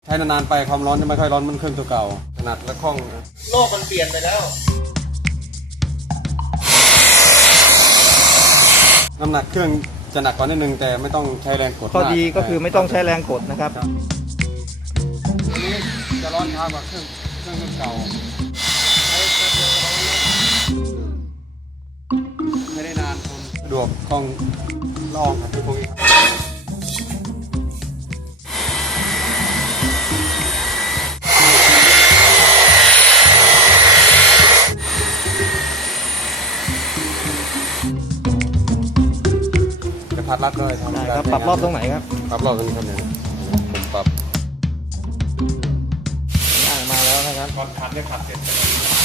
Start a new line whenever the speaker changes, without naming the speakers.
ใช้นานๆไปความร้อนจะไม่ค่อยร้อนมันเครื่องตัวเก่าขนาดและคล่อง
โลกมันเปลี่ยนไปแล้ว
น้ำหนักเครื่องจะหนักกว่านิดนึงแต่ไม่ต้องใช้แรงกด
ข้อดีก็คือไม่ต้องใช้แรงกดนะครับ
อันนี้จะร้อนช้ากว่าเครื่องเก่าไม่ได้นานทนสะดวกคล่องลองครับพวกนี้จะพัดรัดด้วยทำ
ได้ครับปรับรอบตรงไหนครับ
ปรับรอบตรงนี้ครับเนี่ยผมปรับ
ได้มาแล้วนะครับ
ก่อนพัดได้ขัดเสร็จ